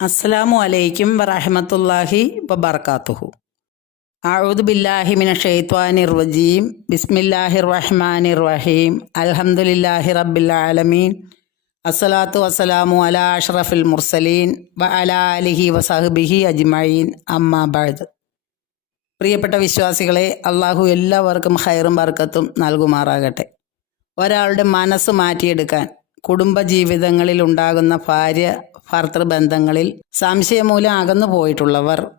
അസ്സലാമു അലൈക്കും വറഹമത്തല്ലാഹി വബർക്കാത്തുഹു അഊദു ബില്ലാഹി മിന ഷെയ്ത്വാനിർ റജീം. ബിസ്മില്ലാഹിർ റഹ്മാനിർ റഹീം. അൽഹംദുലില്ലാഹി റബ്ബിൽ ആലമീൻ. അസ്സലാത്തു വസ്സലാമു അലാ അഷ്റഫിൽ മുർസലീൻ. വ അലാ അലിഹി വസഹബിഹി അജ്മഈൻ. അമ്മാ ബഅദ്. പ്രിയപ്പെട്ട വിശ്വാസികളെ അള്ളാഹു എല്ലാവർക്കും ഹൈറും ബർക്കത്തും നൽകുമാറാകട്ടെ. ഒരാളുടെ മനസ്സ് മാറ്റിയെടുക്കാൻ കുടുംബജീവിതങ്ങളിൽ ഉണ്ടാകുന്ന ഭാര്യ ഭർത്തൃബന്ധങ്ങളിൽ സംശയമൂലം അകന്നു പോയിട്ടുള്ളവർ.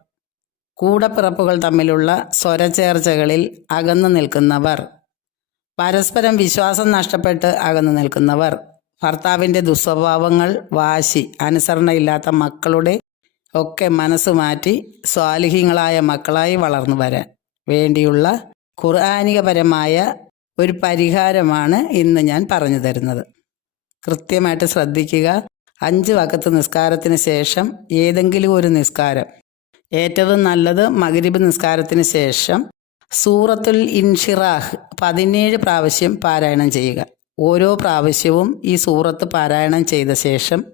കൂടപ്പിറപ്പുകൾ തമ്മിലുള്ള സ്വരചേർച്ചകളിൽ അകന്നു നിൽക്കുന്നവർ. പരസ്പരം വിശ്വാസം നഷ്ടപ്പെട്ട് അകന്നു നിൽക്കുന്നവർ. ഭർത്താവിന്റെ ദുസ്വഭാവങ്ങൾ വാശി അനുസരണയില്ലാത്ത മക്കളുടെ ഒക്കെ മനസ്സ് മാറ്റി സ്വാലിഹ്യങ്ങളായ മക്കളായി വളർന്നു വരാൻ വേണ്ടിയുള്ള ഖുർആാനികപരമായ ഒരു പരിഹാരമാണ് ഇന്ന് ഞാൻ പറഞ്ഞു തരുന്നത്. കൃത്യമായിട്ട് ശ്രദ്ധിക്കുക. അഞ്ച് വക്കത്ത് നിസ്കാരത്തിന് ശേഷം ഏതെങ്കിലും ഒരു നിസ്കാരം. ഏറ്റവും നല്ലത് മഗ്രിബ് നിസ്കാരത്തിന് ശേഷം സൂറത്തുൽ ഇൻഷിറാഹ് പതിനേഴ് പ്രാവശ്യം പാരായണം ചെയ്യുക. ഓരോ പ്രാവശ്യവും ഈ സൂറത്ത് പാരായണം ചെയ്ത ശേഷം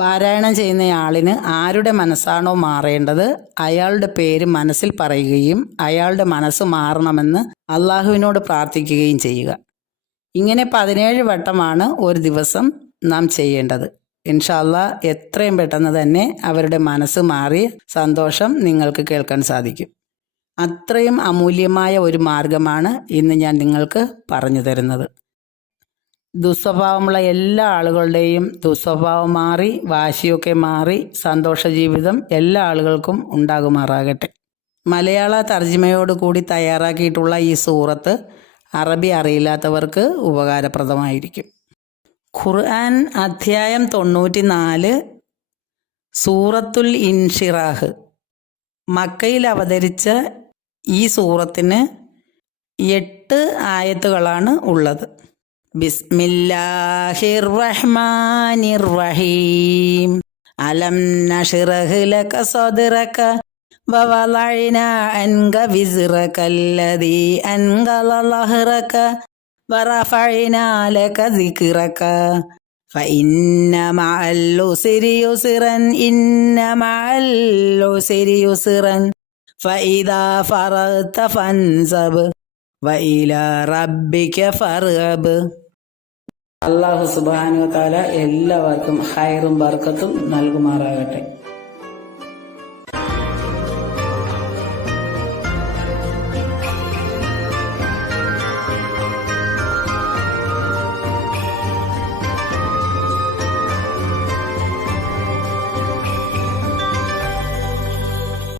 പാരായണം ചെയ്യുന്നയാളിന് ആരുടെ മനസ്സാണോ മാറേണ്ടത് അയാളുടെ പേര് മനസ്സിൽ പറയുകയും അയാളുടെ മനസ്സ് മാറണമെന്ന് അള്ളാഹുവിനോട് പ്രാർത്ഥിക്കുകയും ചെയ്യുക. ഇങ്ങനെ പതിനേഴ് വട്ടമാണ് ഒരു ദിവസം നാം ചെയ്യേണ്ടത്. ഇൻഷാല്ല എത്രയും പെട്ടെന്ന് തന്നെ അവരുടെ മനസ്സ് മാറി സന്തോഷം നിങ്ങൾക്ക് കേൾക്കാൻ സാധിക്കും. അത്രയും അമൂല്യമായ ഒരു മാർഗമാണ് ഇന്ന് ഞാൻ നിങ്ങൾക്ക് പറഞ്ഞു തരുന്നത്. ദുസ്വഭാവമുള്ള എല്ലാ ആളുകളുടെയും ദുസ്വഭാവം മാറി വാശിയൊക്കെ മാറി സന്തോഷ ജീവിതം എല്ലാ ആളുകൾക്കും ഉണ്ടാകുമാറാകട്ടെ. മലയാള തർജിമയോട് കൂടി തയ്യാറാക്കിയിട്ടുള്ള ഈ സൂറത്ത് അറബി അറിയില്ലാത്തവർക്ക് ഉപകാരപ്രദമായിരിക്കും. ഖുർആൻ അധ്യായം തൊണ്ണൂറ്റി നാല് സൂറത്തുൽ ഇൻഷിറാഹ്. മക്കയിൽ അവതരിച്ച ഈ സൂറത്തിന് എട്ട് ആയത്തുകളാണ് ഉള്ളത്. ബിസ്മില്ലാഹിർ റഹ്മാനിർ റഹീം അലം നഷിറഹ് ലക സദറക വവലഅന അൻക വിസ്റക അൻകല ലഹ്റക ورفعنا لك ذكرك فإن مع العسر يسرا إن مع العسر يسرا فإذا فرغت فانصب وإلى ربك فارغب അള്ളാഹു സുബാനു താല എല്ലാവർക്കും ഹൈറും ബർക്കത്തും നൽകുമാറാകട്ടെ